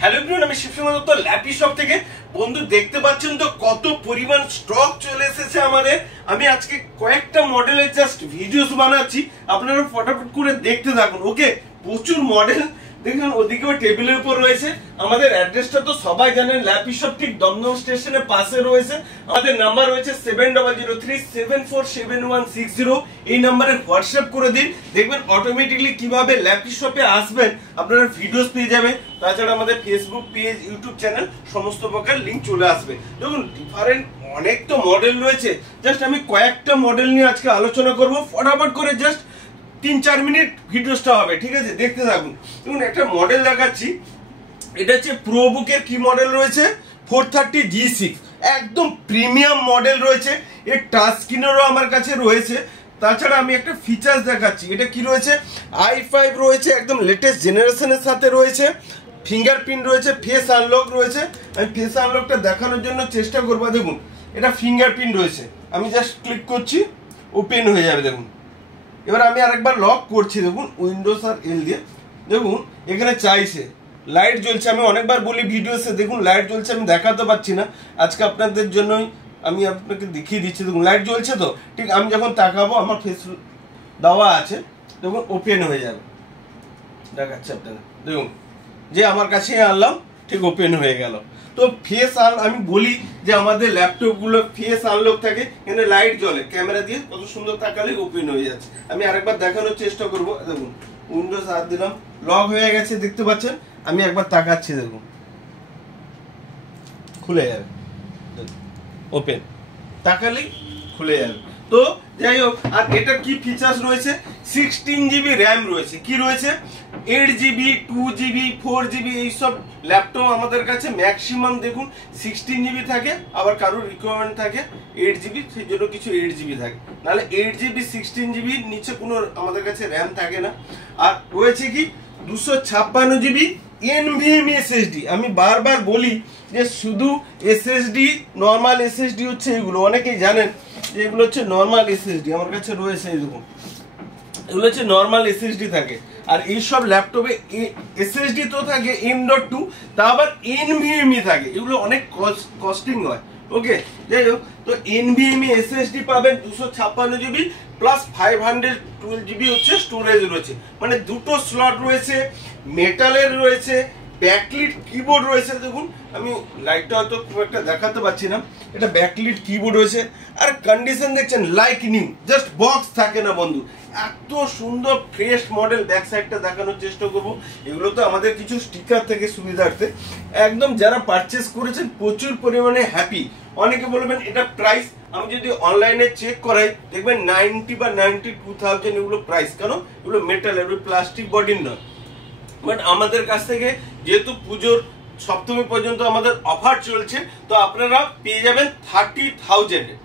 Hello everyone, আমি Shiv Sena Dutta lappy shop থেকে। বন্ধু দেখতে পাচ্ছেন তো কত পরিমাণ স্টক চলে এসেছে আমাদের। আমি আজকে কয়েকটা মডেলের জাস্ট ভিডিওস বানাচ্ছি, আপনারা ফটাফট করে দেখতে থাকুন। ওকে, প্রচুর মডেল দেখুন, ওদিকেও টেবিলের উপর রয়েছে। আমাদের অ্যাড্রেসটা তো সবাই জানেন, ল্যাপি শপ ঠিক দমদম স্টেশনের পাশে রয়েছে। আমাদের নাম্বার রয়েছে 7003747160। এই নাম্বারে হোয়াটসঅ্যাপ করে দিন, দেখবেন অটোমেটিকলি কিভাবে ল্যাপি শপে আসবেন আপনারা ভিডিওস পেয়ে যাবেন। তাছাড়া আমাদের ফেসবুক পেজ, ইউটিউব চ্যানেল সমস্ত প্রকার লিঙ্ক চলে আসবে। দেখুন ডিফারেন্ট অনেক তো মডেল রয়েছে, জাস্ট আমি কয়েকটা মডেল নিয়ে আজকে আলোচনা করব। ফটাফট করে জাস্ট 3-4 মিনিট ভিডিওসটা হবে, ঠিক আছে? দেখতে থাকুন। দেখুন একটা মডেল দেখাচ্ছি, এটা হচ্ছে প্রোবুকের কি মডেল রয়েছে 430G6, একদম প্রিমিয়াম মডেল রয়েছে। এর টাচ স্ক্রিনেরও আমার কাছে রয়েছে। তাছাড়া আমি একটা ফিচার্স দেখাচ্ছি, এটা কি রয়েছে i5 রয়েছে, একদম লেটেস্ট জেনারেশনের সাথে রয়েছে। ফিঙ্গারপ্রিন্ট রয়েছে, ফেস আনলক রয়েছে। আমি ফেস আনলকটা দেখানোর জন্য চেষ্টা করবো। দেখুন এটা ফিঙ্গারপ্রিন্ট রয়েছে, আমি জাস্ট ক্লিক করছি, ওপেন হয়ে যাবে। দেখুন এবার আমি আরেকবার লক করছি, দেখুন উইন্ডোজ আর এল দিয়ে। দেখুন এখানে চাইছে লাইট জ্বলছে, আমি অনেকবার বলি ভিডিওসে, দেখুন লাইট জ্বলছে, আমি দেখাতে পারছি না, আজকে আপনাদের জন্যই আমি আপনাকে দেখিয়ে দিচ্ছি। দেখুন লাইট জ্বলছে তো, ঠিক আমি যখন তাকাবো আমার ফেস দেওয়া আছে, দেখুন ওপেন হয়ে যাবে, দেখাচ্ছে আপনাদের। দেখুন যে আমার কাছে আনলাম, ঠিক ওপেন হয়ে গেল। তো ফেস আমি বলি যে আমাদের ল্যাপটপ গুলো ফেস আনলক থাকে, এখানে লাইট জ্বলে, ক্যামেরা দিয়ে কত সুন্দর তাকালে ওপেন হয়ে যাচ্ছে। আমি আরেকবার দেখানোর চেষ্টা করব। দেখুন উইন্ডোজ আর দিলাম, লক হয়ে গেছে, দেখতে পাচ্ছেন। আমি একবার তাকাচ্ছি, দেখুন খুলে যাবে, ওপেন তাকালেই খুলে যাবে। তো যাই হোক, আর এটার কি ফিচার্স রয়েছে, 16GB র্যাম রয়েছে, কি রয়েছে 8GB, 2GB, 4GB। এইসব ল্যাপটপ আমাদের কাছে ম্যাক্সিমাম দেখুন 16GB থাকে, আবার কারোর রিকোয়ারমেন্ট থাকে 8GB, সেই জন্য কিছু 8GB থাকে, নাহলে 8GB 16GB নিচে কোনো আমাদের কাছে র্যাম থাকে না। আর রয়েছে কি 256GB NVMe SSD। আমি বারবার বলি যে শুধু SSD, নর্মাল SSD হচ্ছে এগুলো, অনেকেই জানেন যে এগুলো হচ্ছে নর্মাল SSD। আমার কাছে রয়েছে এরকম, এগুলো হচ্ছে নর্মাল SSD থাকে। আর এইসব ল্যাপটপে SSD তো থাকে M.2, তা আবার NVMe থাকে, এগুলো অনেক কস্টিং হয়। ওকে, যাই হোক, তো NVMe SSD পাবেন 256GB প্লাস 512GB হচ্ছে স্টোরেজ রয়েছে, মানে দুটো স্লট রয়েছে, মেটালের রয়েছে, ব্যাকলিট কিবোর্ড রয়েছে। দেখুন আমি লাইটটা হয়তো খুব একটা দেখাতে পারছি না, এটা ব্যাকলিট কিবোর্ড রয়েছে। আর কন্ডিশন দেখছেন লাইক নিউ, জাস্ট বক্স থাকে না বন্ধু, এত সুন্দর ফ্রেশ মডেল। ব্যাক সাইডটা দেখানোর চেষ্টা করবো। এগুলো তো আমাদের কিছু স্টিকার থেকে সুবিধার্থে, একদম যারা পারচেস করেছেন প্রচুর পরিমাণে হ্যাপি। অনেকে বলবেন এটা প্রাইস, আমি যদি অনলাইনে চেক করাই দেখবেন 90 বা 92,000 এগুলো প্রাইস। কেন? এগুলো মেটালের, ওই প্লাস্টিক বডির নয়। বাট আমাদের কাছ থেকে যেহেতু পুজোর সপ্তমী পর্যন্ত আমাদের অফার চলছে, তো আপনারা পেয়ে যাবেন 30,000 এ।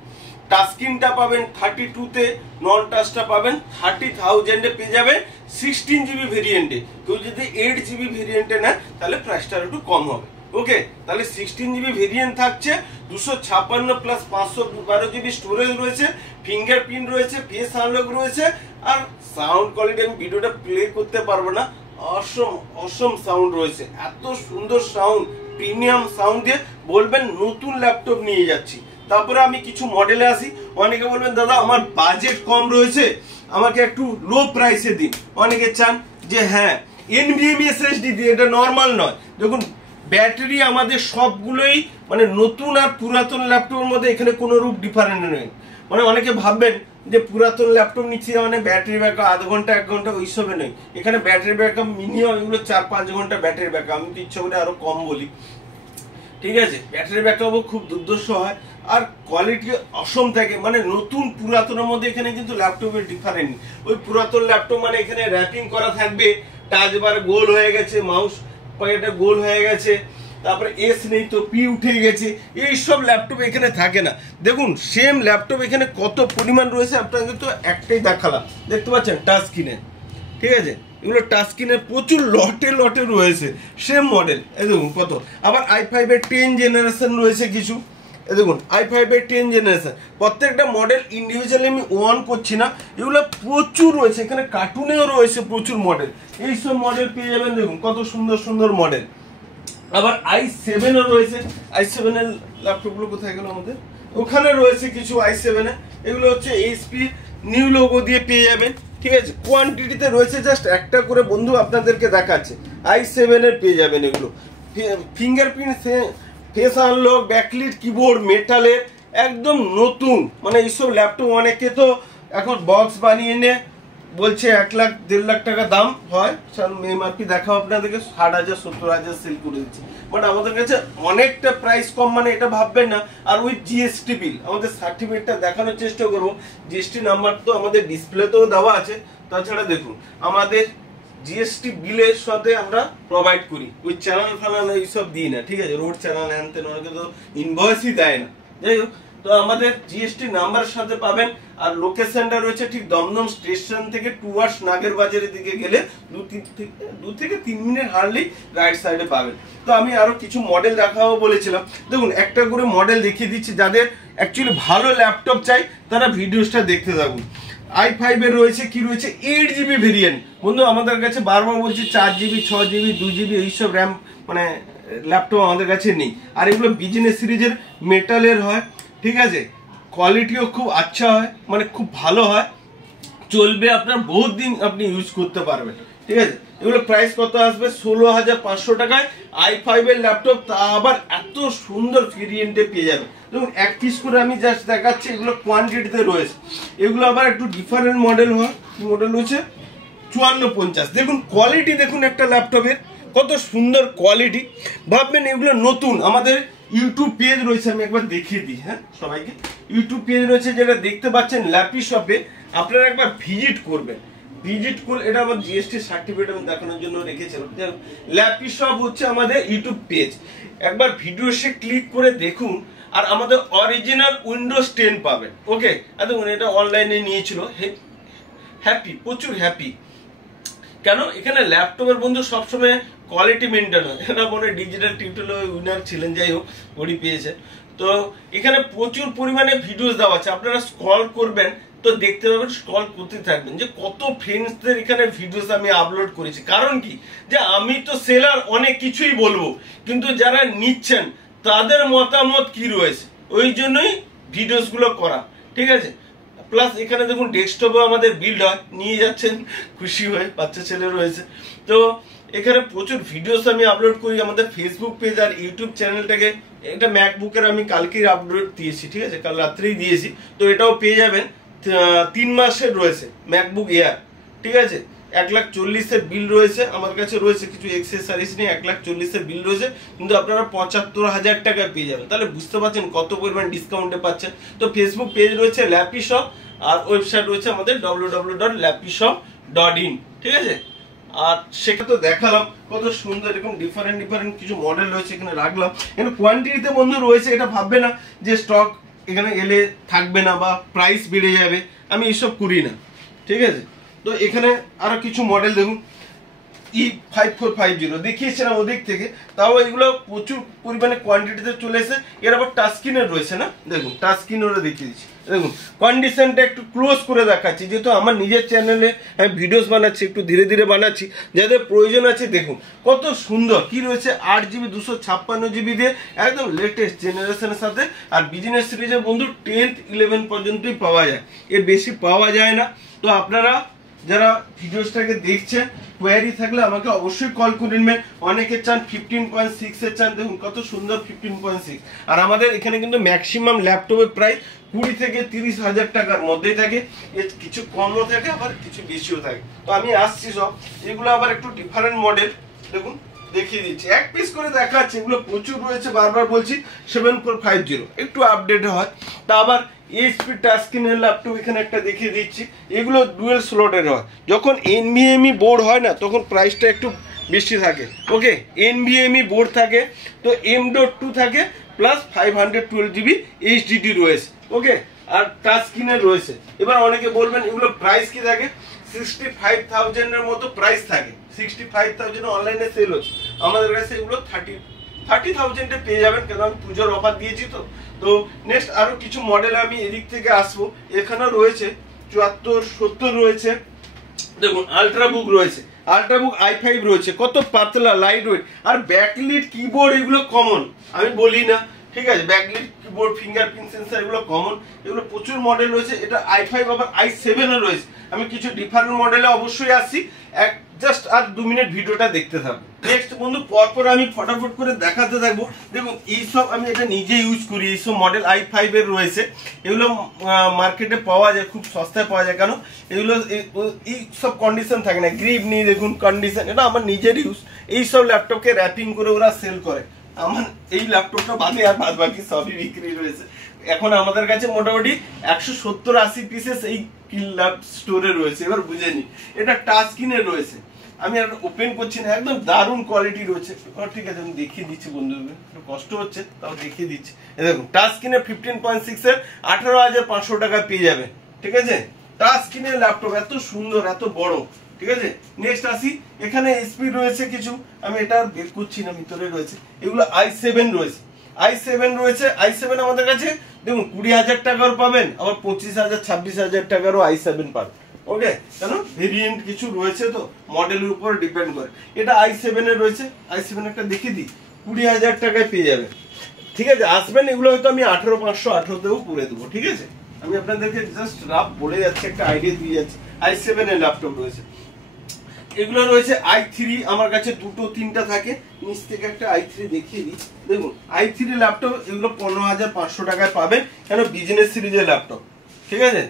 টাচ স্ক্রিনটা পাবেন 32-তে, নন টাচটা পাবেন 30,000 এ পেয়ে যাবেন 16GB ভেরিয়েন্টে। কেউ যদি 8GB ভেরিয়েন্টে নেয় তাহলে প্রাইসটা একটু কম হবে। ওকে, তাহলে 16GB ভেরিয়েন্ট থাকছে, 256 প্লাস 512GB স্টোরেজ রয়েছে, ফিঙ্গারপ্রিন্ট রয়েছে, ফেস আনলক রয়েছে। আর সাউন্ড কোয়ালিটি আমি ভিডিওটা প্লে করতে পারবো না, অসম সাউন্ড রয়েছে, এত সুন্দর সাউন্ড, প্রিমিয়াম সাউন্ড দিয়ে বলবেন নতুন ল্যাপটপ নিয়ে যাচ্ছি। তারপরে আমি কিছু মডেলে আসি। অনেকে বলবেন দাদা আমার বাজেট কম রয়েছে, আমাকে একটু লো প্রাইসে দিন। অনেকে চান যে হ্যাঁ NVMe SSD দিয়ে, এটা নর্মাল নয়। দেখুন ব্যাটারি আমাদের সবগুলোই, মানে নতুন আর পুরাতন ল্যাপটপের মধ্যে এখানে কোনো রূপ ডিফারেন্ট নেই। মানে অনেকে ভাববেন যে পুরাতন ল্যাপটপ নিচ্ছি মানে ব্যাটারি ব্যাকআপ আধ ঘন্টা 1 ঘন্টা ওইসবে নেই। এখানে ব্যাটারি ব্যাকআপ মিনিমাম এগুলো 4-5 ঘন্টা ব্যাটারি ব্যাকআপ। আমি তো ইচ্ছা করে আরো কম বলি, ঠিক আছে? ব্যাটারি ব্যাকআপও খুব দুর্ধর্ষ হয়, আর কোয়ালিটি অসম থাকে। মানে নতুন পুরাতনের মধ্যে এখানে কিন্তু ল্যাপটপের ডিফারেন্ট। ওই পুরাতন ল্যাপটপ মানে এখানে র্যাপিং করা থাকবে, টাচ বার গোল হয়ে গেছে, মাউস পকেটে গোল হয়ে গেছে, তারপরে এস নেই তো পি উঠে গেছে, এইসব ল্যাপটপ এখানে থাকে না। দেখুন সেম ল্যাপটপ এখানে কত পরিমাণ রয়েছে, আপনাকে তো একটাই দেখালাম, দেখতে পাচ্ছেন টাচ স্ক্রিনে, ঠিক আছে? এগুলো টাচ স্ক্রিনে প্রচুর লটে লটে রয়েছে, সেম মডেল। এই দেখুন কত, আবার i5 এর 10 জেনারেশন রয়েছে কিছু। এই দেখুন i5 এর 10 জেনারেশন, প্রত্যেকটা মডেল ইন্ডিভিজুয়ালি আমি অন করছি না, এগুলো প্রচুর রয়েছে। এখানে কার্টুনেও রয়েছে প্রচুর মডেল, এইসব মডেল পেয়ে যাবেন। দেখুন কত সুন্দর সুন্দর মডেল। আবার i7 ও রয়েছে। i7 এর ল্যাপটপগুলো কোথায় গেল আমাদের, ওখানে রয়েছে কিছু i7 এ, এগুলো হচ্ছে এইচপি নিউ লোগো দিয়ে পেয়ে যাবেন, ঠিক আছে। কোয়ান্টিটিতে রয়েছে জাস্ট একটা করে বন্ধু আপনাদেরকে দেখাচ্ছে, i7 এর পেয়ে যাবেন এগুলো। Fingerprint face unlock, backlit keyboard, মেটালের একদম নতুন, মানে এইসব ল্যাপটপ অনেকে তো এখন বক্স বানিয়ে নিয়ে বলছে 1 লাখ 1.5 লাখ টাকা দাম হয়, এমআরপি দেখাও আপনাদেরকে 60,000 70,000 সেল করে দিচ্ছে, বাট আমাদের কাছে অনেকটা প্রাইস কম, মানে এটা ভাববেন না। আর উইথ জিএসটি বিল, আমাদের সার্টিফিকেটটা দেখানোর চেষ্টা করবো, জিএসটি নাম্বার তো আমাদের ডিসপ্লেতেও দেওয়া আছে, তাছাড়া দেখুন আমাদের জিএসটি বিলের সাথে আমরা প্রোভাইড করি, ওই চ্যানেল ফ্যানেল এইসব দিই না, ঠিক আছে। রোড চ্যানেল হ্যান তেন অনেকে তো ইনভয়েসই দেয় না, যাই হোক। তো আমাদের জিএসটি নাম্বারের সাথে পাবেন। আর লোকেশনটা রয়েছে ঠিক দমদম স্টেশন থেকে টুয়ার্ডস নাগের বাজারের দিকে গেলে 2 থেকে 3 মিনিট হার্ডলি রাইট সাইডে পাবেন। তো আমি আরো কিছু মডেল দেখাবো বলেছিলাম, দেখুন একটা করে মডেল দেখিয়ে দিচ্ছি, যাদের অ্যাকচুয়ালি ভালো ল্যাপটপ চাই তারা ভিডিওসটা দেখতে থাকুন। i5 এর রয়েছে, কি রয়েছে 8GB ভেরিয়েন্ট বন্ধু, আমাদের কাছে বারবার বলছি 4GB 6GB 2GB এইসব র্যাম মানে ল্যাপটপ আমাদের কাছে নেই। আর এগুলো বিজনেস সিরিজের মেটালের হয়, ঠিক আছে, কোয়ালিটিও খুব আচ্ছা হয়, মানে খুব ভালো হয়, চলবে আপনার বহুত দিন, আপনি ইউজ করতে পারবেন, ঠিক আছে। এগুলো প্রাইস কত আসবে 16,500 টাকায় i5 এর ল্যাপটপ, তা আবার এত সুন্দর ভেরিয়েন্টে পেয়ে যাবেন। দেখুন এক পিস করে আমি জাস্ট দেখাচ্ছি, এগুলো কোয়ান্টিটিতে রয়েছে, এগুলো আবার একটু ডিফারেন্ট মডেল হয়, মডেল হচ্ছে 5450। দেখুন কোয়ালিটি দেখুন একটা ল্যাপটপের কত সুন্দর কোয়ালিটি, ভাববেন এগুলো নতুন। আমাদের ইউটিউব পেজ রয়েছে, আমি একবার দেখিয়ে দিই হ্যাঁ সবাইকে, ইউটিউব পেজ রয়েছে যেটা দেখতে পাচ্ছেন ল্যাপি শপে, আপনারা একবার ভিজিট করবেন, ভিজিট করে, এটা আমার জিএসটি সার্টিফিকেট আমি দেখানোর জন্য রেখেছিলাম। ল্যাপি শপ হচ্ছে আমাদের ইউটিউব পেজ, একবার ভিডিওসে ক্লিক করে দেখুন। আর আমাদের অরিজিনাল উইন্ডোজ 10 পাবেন, ওকে। আর দেখুন এটা অনলাইনে নিয়েছিল, হ্যাপি, প্রচুর হ্যাপি। কেন এখানে ল্যাপটপের বন্ধু সবসময় কোয়ালিটি মেনটেন হয়, এটা মনে ডিজিটাল টিউটোরিয়াল উইনার ছিলেন, যাই হোক ঘড়ি পেয়েছে। তো এখানে প্রচুর পরিমাণে ভিডিওস দেওয়া আছে, আপনারা স্ক্রল করবেন তো দেখতে পাবেন, স্ক্রল করতে থাকবেন যে কত ফ্রেন্ডসদের এখানে ভিডিওস আমি আপলোড করেছি। কারণ কি, যে আমি তো সেলার অনেক কিছুই বলবো, কিন্তু যারা নিচ্ছেন তাদের মতামত কি রয়েছে, ওই জন্যই ভিডিওস গুলো করা, ঠিক আছে। প্লাস এখানে দেখুন ডেস্কটপে আমাদের বিল্ড হয়, নিয়ে যাচ্ছেন খুশি হয়ে, বাচ্চা ছেলে রয়েছে। তো এখানে প্রচুর ভিডিওস আমি আপলোড করি আমাদের ফেসবুক পেজ আর ইউটিউব চ্যানেলটাকে। এটা ম্যাকবুকের আমি কালকেই আপলোড দিয়েছি, ঠিক আছে, কাল রাত্রেই দিয়েছি। তো এটাও পেয়ে যাবেন, 3 মাসের রয়েছে ম্যাকবুক এয়ার, ঠিক আছে। 1,40,000 বিল রয়েছে, আমার কাছে রয়েছে কিছু এক্সেসরিজ নিয়ে 1,40,000 বিল রয়েছে, কিন্তু আপনারা 75,000 টাকা পেয়ে যাবেন। তাহলে বুঝতে পারছেন কত পরিমাণ ডিসকাউন্টে পাচ্ছেন। তো ফেসবুক পেজ রয়েছে ল্যাপি শপ, আর ওয়েবসাইট রয়েছে আমাদের www.lapishop.in, ঠিক আছে। আর সেটা তো দেখালাম কত সুন্দর, এরকম ডিফারেন্ট ডিফারেন্ট কিছু মডেল রয়েছে, এখানে রাখলাম। এখানে কোয়ান্টিটিতে বন্ধু রয়েছে, এটা ভাববে না যে স্টক এখানে এলে থাকবে না বা প্রাইস বেড়ে যাবে, আমি এসব করি না, ঠিক আছে। তো এখানে আরো কিছু মডেল দেখুন, E5450 দেখিয়েছিলাম ওদিক থেকে, তাও এগুলো প্রচুর পরিমাণে কোয়ান্টিটিতে চলে এসে। এর আবার টাচ স্ক্রিনের রয়েছে না, দেখুন টাচ স্ক্রিন ওরা দেখিয়ে দিচ্ছি। দেখুন কন্ডিশনটা একটু ক্লোজ করে দেখাচ্ছি, যেহেতু আমার নিজের চ্যানেলে আমি ভিডিওস বানাচ্ছি, একটু ধীরে ধীরে বানাচ্ছি, যাদের প্রয়োজন আছে দেখুন কত সুন্দর কি রয়েছে। 8GB 256GB দিয়ে একদম লেটেস্ট জেনারেশনের সাথে। আর বিজনেস সিরিজের বন্ধু 10th 11 পর্যন্তই পাওয়া যায়, এর বেশি পাওয়া যায় না। তো আপনারা যারা ভিডিওসটাকে দেখছেন, কোয়ারি থাকলে আমাকে অবশ্যই কল করে নেবেন। অনেকে চান 15.6 এর চান, দেখুন কত সুন্দর 15.6। আর আমাদের এখানে কিন্তু ম্যাক্সিমাম ল্যাপটপের প্রাইস 20 থেকে 30,000 টাকার মধ্যেই থাকে, এর কিছু কমও থাকে আবার কিছু বেশিও থাকে। তো আমি আসছি সব, এগুলো আবার একটু ডিফারেন্ট মডেল, দেখুন দেখিয়ে দিচ্ছি, এক পিস করে দেখাচ্ছি। এগুলো প্রচুর রয়েছে, বারবার বলছি 7450 একটু আপডেট হয়। তা আবার এইচপি টাচ স্ক্রিনের ল্যাপটপ এখানে একটা দেখিয়ে দিচ্ছি, এগুলো ডুয়েল স্লটের হয়। যখন এনভিএমই বোর্ড হয় না তখন প্রাইসটা একটু বেশি থাকে, ওকে। এনভিএমই বোর্ড থাকে, তো M.2 থাকে, প্লাস 512GB এইচডিডি রয়েছে, ওকে। আর টাচ স্ক্রিনের রয়েছে। এবার অনেকে বলবেন এগুলো প্রাইস কি থাকে, 65,000 এর মতো প্রাইস থাকে, 65,000 অনলাইনে সেল হচ্ছে। আমাদের কাছে এগুলো 30,000 পেয়ে যাবেন, কেন আমি পুজোর অফার দিয়েছি। তো তো নেক্সট আরো কিছু মডেল আমি এদিক থেকে আসবো। এখানে রয়েছে 7470 রয়েছে, দেখুন আলট্রা বুক রয়েছে, আল্ট্রাবুক i5 রয়েছে, কত পাতলা লাইট ওয়েট, আর ব্যাকলিট কিবোর্ড এগুলো কমন, আমি বলি না, ঠিক আছে, ব্যাকলিট কিবোর্ড, ফিঙ্গারপ্রিন্ট সেন্সর এগুলো কমন, এগুলো প্রচুর মডেল রয়েছে। এটা i5 আবার i7 এ রয়েছে। আমি কিছু ডিফারেন্ট মডেলে অবশ্যই আসছি, জাস্ট আর 2 মিনিট ভিডিওটা দেখতে থাকবো। নেক্সট বন্ধু পরপর আমি ফটাফট করে দেখাতে থাকবো। দেখুন এইসব আমি এটা নিজে ইউজ করি, এইসব মডেল i5 এর রয়েছে, এগুলো মার্কেটে পাওয়া যায়, খুব সস্তায় পাওয়া যায়। কেন এগুলো এই সব কন্ডিশন থাকে না, গ্রিপ নেই, দেখুন কন্ডিশন, এটা আমার নিজের ইউজ। এইসব ল্যাপটপকে র্যাপিং করে ওরা সেল করে, আমার এই ল্যাপটপটা বাদে আর বাদ বাকি সবই বিক্রি রয়েছে। এখন আমাদের কাছে মোটামুটি 170-80 পিসেস এই স্টোরে রয়েছে। এবার বুঝে নি, এটা টাচ স্ক্রিনের রয়েছে, আমি আর ওপেন করছি না, একদম দারুণ কোয়ালিটি রয়েছে। ঠিক আছে, আমি দেখিয়ে দিচ্ছি বন্ধুদের, একটু কষ্ট হচ্ছে তাও দেখিয়ে দিচ্ছি। দেখুন টাচ স্ক্রিনে 15.6 এর 18,500 টাকা পেয়ে যাবে, ঠিক আছে। টাচ স্ক্রিনের ল্যাপটপ এত সুন্দর, এত বড়, ঠিক আছে। নেক্সট আসি, এখানে এসপি রয়েছে কিছু, আমি এটা বের করছি না, ভিতরে রয়েছে। এগুলো i7 রয়েছে, i7 রয়েছে। i7 আমাদের কাছে দেখুন 20,000 টাকার পাবেন, আবার 25,000 26,000 টাকারও i7 পাবেন, ওকে। কেন ভেরিয়েন্ট কিছু রয়েছে তো, মডেলের উপর ডিপেন্ড করে। এটা i7 এর রয়েছে, i7 একটা দেখিয়ে দিই, 20,000 টাকায় পেয়ে যাবে, ঠিক আছে। আসবেন, এগুলো হয়তো আমি 18,518 তেও করে দেবো, ঠিক আছে। আমি আপনাদেরকে জাস্ট রাফ বলে যাচ্ছি, একটা আইডিয়া দিয়ে যাচ্ছি। i7 এর ল্যাপটপ রয়েছে, এগুলো রয়েছে i3, আমার কাছে 2-3টা থাকে, নিচ থেকে একটা i3 দেখিয়ে দিই। দেখুন i3 ল্যাপটপ, এগুলো 15,500 টাকায় পাবেন, কেন বিজনেস সিরিজের ল্যাপটপ, ঠিক আছে।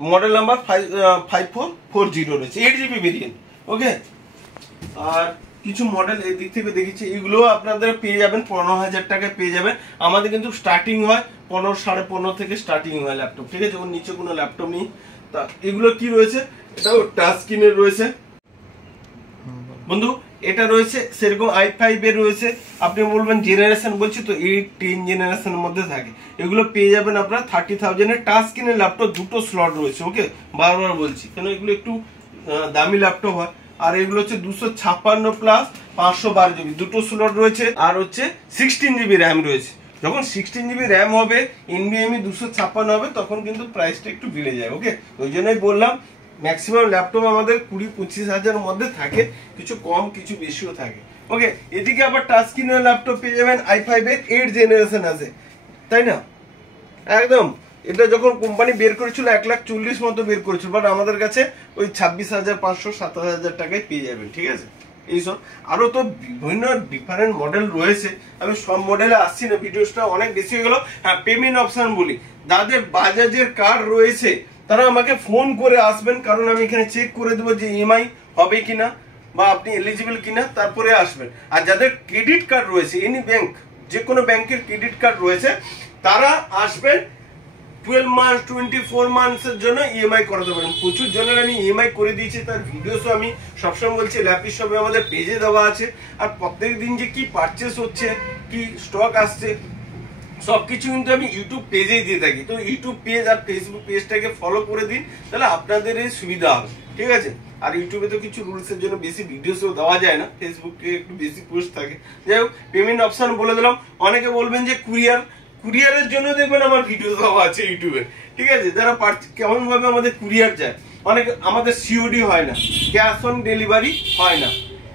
মডেল নাম্বার 5440 রয়েছে, 8GB ভেরিয়েন্ট, ওকে। আর কিছু মডেল এই দিক থেকে দেখেছি, এগুলো আপনাদের পেয়ে যাবেন 15,000 টাকায় পেয়ে যাবেন। আমাদের কিন্তু স্টার্টিং হয় 15-15.5 থেকে স্টার্টিং হয় ল্যাপটপ, ঠিক আছে। ওর নিচে কোনো ল্যাপটপ নেই। তা এগুলো কি রয়েছে, এটাও টাচ স্ক্রিনের রয়েছে বন্ধু। এটা রয়েছে সেরকম i5 এর রয়েছে, আপনি বলবেন জেনারেশন বলছি তো, 8-10 জেনারেশনের মধ্যে থাকে। এগুলো পেয়ে যাবেন আপনারা 30,000 এর। টাচ স্ক্রিনের ল্যাপটপ, দুটো স্লট রয়েছে, ওকে, বারবার বলছি কেন এগুলো একটু দামি ল্যাপটপ হয়। আর এগুলো হচ্ছে 256 প্লাস 512GB, দুটো স্লট রয়েছে। আর হচ্ছে 16GB র্যাম রয়েছে। যখন 16GB র্যাম হবে, NVMe 256 হবে, তখন কিন্তু প্রাইসটা একটু বেড়ে যায়, ওকে। ওই জন্যই বললাম ম্যাক্সিমাম ল্যাপটপ আমাদের 20-25 হাজার মধ্যে থাকে, কিছু কম কিছু বেশিও থাকে, ওকে। এদিকে আবার টাচ স্ক্রিনের ল্যাপটপ পেয়ে যাবেন i5 এর 8 জেনারেশন আছে, তাই না, একদম। এটা যখন কোম্পানি বের করেছিল 1,40,000 মতো বের করেছিল, বাট আমাদের কাছে ওই 26,500-27,000 টাকায় পেয়ে যাবেন, ঠিক আছে। এইসব আরো তো বিভিন্ন ডিফারেন্ট মডেল রয়েছে, আমি সব মডেলে আসছি না, ভিডিওটা অনেক বেশি হয়ে গেল। হ্যাঁ, পেমেন্ট অপশন বলি, যাদের বাজাজের কার্ড রয়েছে তারা আমাকে ফোন করে আসবেন, কারণ আমি এখানে চেক করে দেবো যে ইএমআই হবে কিনা বা আপনি এলিজিবল কিনা, তারপরে আসবেন। আর যাদের ক্রেডিট কার্ড রয়েছে, এনি ব্যাংক, যে কোনো ব্যাংকের ক্রেডিট কার্ড রয়েছে, তারা আসবেন 12 মান্থ 24 মান্থসের জন্য ইএমআই করাতে পারেন। প্রচুর জনের আমি ইএমআই করে দিয়েছি, তার ভিডিওসও আমি সবসময় বলছি ল্যাপটপ শপে আমাদের পেজে দেওয়া আছে। আর প্রত্যেক দিন যে কি পারচেস হচ্ছে, কি স্টক আসছে, সবকিছু কিন্তু আমি ইউটিউব পেজেই দিয়ে থাকি। তো ইউটিউব পেজ আর ফেসবুক পেজটাকে ফলো করে দিন, তাহলে আপনাদের এই সুবিধা হবে, ঠিক আছে। আর ইউটিউবে তো কিছু রুলসের জন্য বেশি ভিডিওসও দেওয়া যায় না, ফেসবুকে একটু বেশি পোস্ট থাকে। যাই হোক, পেমেন্ট অপশন বলে দিলাম। অনেকে বলবেন যে কুরিয়ারের জন্য দেখবেন আমার ভিডিও দেওয়া আছে ইউটিউবে, ঠিক আছে। যারা কেমন ভাবে আমাদের কুরিয়ার যায়, অনেকে আমাদের সিওডি হয় না, ক্যাশ অন ডেলিভারি হয় না,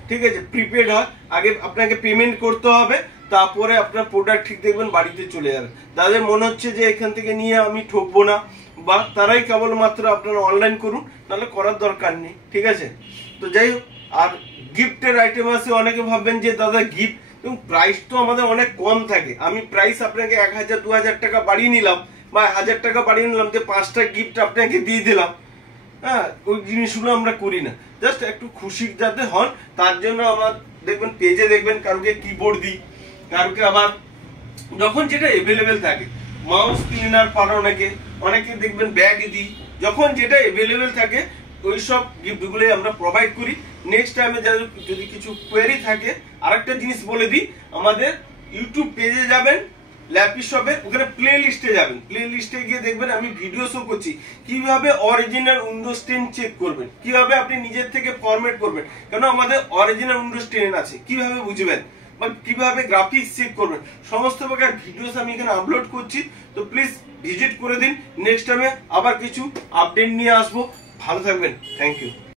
ঠিক আছে, প্রিপেড হয়। আগে আপনাকে পেমেন্ট করতে হবে, তারপরে আপনার প্রোডাক্ট ঠিক দেখবেন বাড়িতে চলে যাবে। তাদের মনে হচ্ছে যে এখান থেকে নিয়ে আমি ঠকবো না, বা তারাই কেবলমাত্র আপনারা অনলাইন করুন, নাহলে করার দরকার নেই, ঠিক আছে। তো যাই হোক, আর গিফটের আইটেম আছে, অনেকে ভাববেন যে দাদা গিফট, এবং প্রাইস তো আমাদের অনেক কম থাকে। আমি প্রাইস আপনাকে 1,000-2,000 টাকা বাড়িয়ে নিলাম, বা 1,000 টাকা বাড়িয়ে নিলাম, যে 5টা গিফট আপনাকে দিয়ে দিলাম, হ্যাঁ, ওই জিনিসগুলো আমরা করি না। জাস্ট একটু খুশি যাতে হন, তার জন্য আমার দেখবেন পেজে দেখবেন কারোকে কিবোর্ড দিই, কারোকে আবার যখন যেটা এভেলেবেল থাকে, মাউস ক্লিনার পারে, অনেকে দেখবেন ব্যাগ দিই, যখন যেটা এভেলেবেল থাকে ওই সব গিফটগুলো আমরা প্রোভাইড করি। নেক্সট টাইমে যদি কিছু কোয়েরি থাকে, আরেকটা জিনিস বলে দিই, আমাদের ইউটিউব পেজে যাবেন ল্যাপটপ শপের, ওখানে প্লে লিস্টে যাবেন, প্লে লিস্টে গিয়ে দেখবেন আমি ভিডিও শো করছি কিভাবে অরিজিনাল উইন্ডোজ 10 চেক করবেন, কিভাবে আপনি নিজের থেকে ফরম্যাট করবেন, কেন আমাদের অরিজিনাল উইন্ডোজ 10 আছে, কিভাবে বুঝবেন, বা কিভাবে গ্রাফিক্স চেক করবেন, সমস্ত প্রকার ভিডিওস আমি এখানে আপলোড করছি। তো প্লিজ ভিজিট করে দিন। নেক্সট টাইমে আবার কিছু আপডেট নিয়ে আসবো। ভালো থাকবেন, থ্যাংক ইউ।